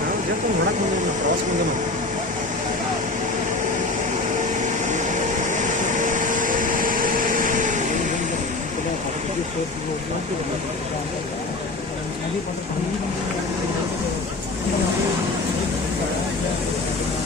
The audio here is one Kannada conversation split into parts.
ನಾವು ಜಸ್ಟ್ ಒಂದು ನೋಡಕ್ಕೆ ಬಂದಿದ್ದೀವಿ ನಾವು ಪ್ರವಾಸ ಬಂದೆ ಮತ್ತೆ ಅದರಲ್ಲಿ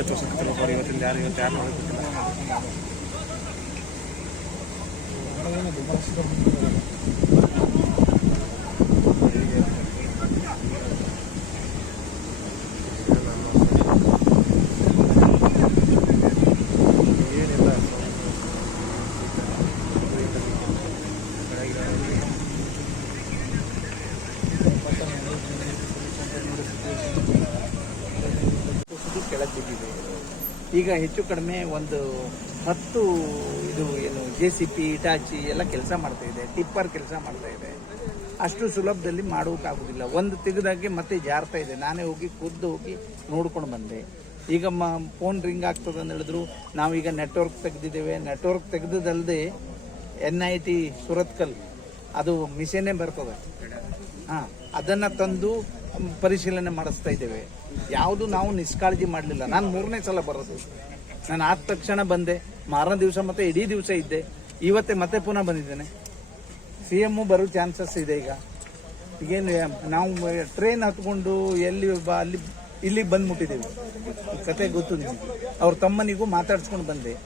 ಇಲ್ಲೇ ತೋರ್ಸಕ್ತಿಲ್ಲ ಅವ್ರು ಇವತ್ತಿಂದ ಯಾರು ಇವತ್ತು ಕೆಳಗೆ ಈಗ ಹೆಚ್ಚು ಕಡಿಮೆ ಒಂದು ಹತ್ತು ಇದು ಏನು ಜೆ ಸಿ ಪಿ ಇಟಾಚಿ ಎಲ್ಲ ಕೆಲಸ ಮಾಡ್ತಾ ಇದೆ. ಟಿಪ್ಪರ್ ಕೆಲಸ ಮಾಡ್ತಾ ಇದೆ. ಅಷ್ಟು ಸುಲಭದಲ್ಲಿ ಮಾಡೋಕ್ಕಾಗೋದಿಲ್ಲ. ಒಂದು ತೆಗೆದಾಗೆ ಮತ್ತೆ ಜಾರ್ತಾ ಇದೆ. ನಾನೇ ಹೋಗಿ ಖುದ್ದು ಹೋಗಿ ನೋಡ್ಕೊಂಡು ಬಂದೆ. ಈಗ ಮ ಫೋನ್ ರಿಂಗ್ ಆಗ್ತದೆ ಅಂತ ಹೇಳಿದ್ರು. ನಾವೀಗ ನೆಟ್ವರ್ಕ್ ತೆಗೆದಿದ್ದೇವೆ. ನೆಟ್ವರ್ಕ್ ತೆಗೆದದಲ್ಲದೆ ಎನ್ ಐ ಟಿ ಸುರತ್ಕಲ್, ಅದು ಮಿಷನೇ ಬರ್ತದೆ. ಹಾಂ, ಅದನ್ನು ತಂದು ಪರಿಶೀಲನೆ ಮಾಡಿಸ್ತಾ ಇದ್ದೇವೆ. ಯಾವುದು ನಾವು ನಿಷ್ಕಾಳಜಿ ಮಾಡಲಿಲ್ಲ. ನಾನು ಮೂರನೇ ಸಲ ಬರೋದು. ನಾನು ಆದ ತಕ್ಷಣ ಬಂದೆ. ಮಾರನೇ ದಿವಸ ಮತ್ತೆ ಇಡೀ ದಿವಸ ಇದ್ದೆ. ಇವತ್ತೇ ಮತ್ತೆ ಪುನಃ ಬಂದಿದ್ದೇನೆ. ಸಿ ಎಮ್ಮು ಬರೋ ಚಾನ್ಸಸ್ ಇದೆ ಈಗ. ಈಗೇನು, ನಾವು ಟ್ರೈನ್ ಹತ್ಕೊಂಡು ಎಲ್ಲಿ ಅಲ್ಲಿ ಇಲ್ಲಿಗೆ ಬಂದ್ಬಿಟ್ಟಿದ್ದೇವೆ. ಕತೆ ಗೊತ್ತು ನಿಮಗೆ. ಅವ್ರ ತಮ್ಮನಿಗೂ ಮಾತಾಡ್ಸ್ಕೊಂಡು ಬಂದೆ.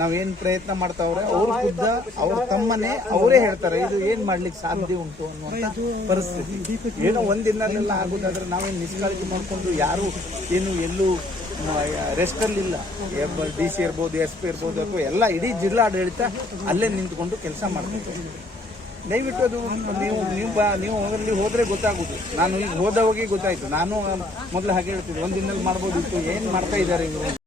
ನಾವೇನ್ ಪ್ರಯತ್ನ ಮಾಡ್ತಾವ್ರೆ, ಅವ್ರ ಖುದ್ದ, ಅವ್ರ ತಮ್ಮನೇ ಅವರೇ ಹೇಳ್ತಾರೆ, ಇದು ಏನ್ ಮಾಡ್ಲಿಕ್ಕೆ ಸಾಧ್ಯ ಉಂಟು ಅನ್ನುವಂತ ಪರಿಸ್ಥಿತಿ. ಏನೋ ಒಂದಿನಲ್ಲೆಲ್ಲ ಆಗೋದಾದ್ರೆ ನಾವೇನು ನಿಷ್ಕಾಳಜಿ ಮಾಡ್ಕೊಂಡು ಯಾರು ಏನು ಎಲ್ಲೂ ರೆಸ್ಟ್ ಅಲ್ಲಿಲ್ಲ. ಡಿ ಸಿ ಇರ್ಬೋದು, ಎಸ್ ಪಿ ಇರ್ಬೋದು, ಅಥವಾ ಎಲ್ಲ ಇಡೀ ಜಿಲ್ಲಾಡಳಿತ ಅಲ್ಲೇ ನಿಂತ್ಕೊಂಡು ಕೆಲಸ ಮಾಡ್ತಾರೆ ದಯವಿಟ್ಟು ಅದು ನೀವು ನೀವು ಬಾ, ನೀವು ಅದರಲ್ಲಿ ಹೋದ್ರೆ ಗೊತ್ತಾಗುದು. ನಾನು ಈಗ ಹೋದ ಹೋಗಿ ಗೊತ್ತಾಯ್ತು. ನಾನು ಮೊದಲು ಹಾಗೆ ಹೇಳ್ತಿದ್ದೆ ಒಂದಿನಲ್ಲಿ ಮಾಡ್ಬೋದಿತ್ತು, ಏನ್ ಮಾಡ್ತಾ ಇದ್ದಾರೆ ಇವರು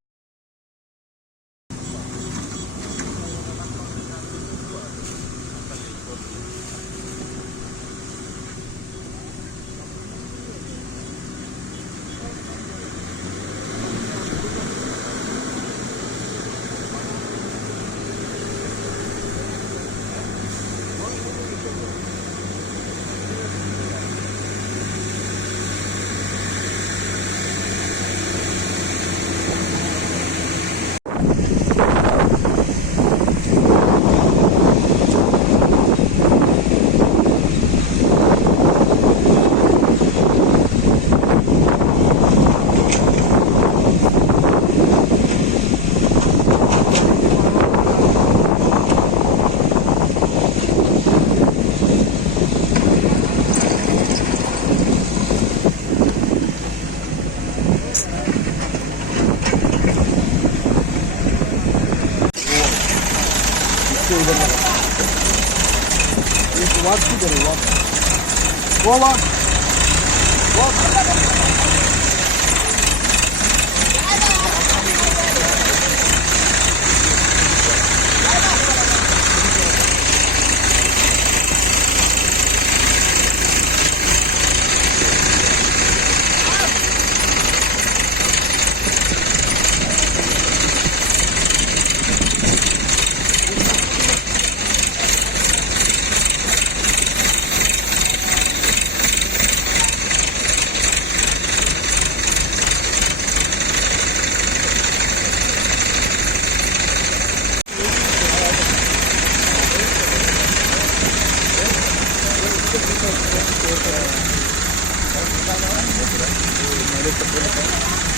işte öyle bak. Vak gider vak. Vak vak. Vak. Helicopter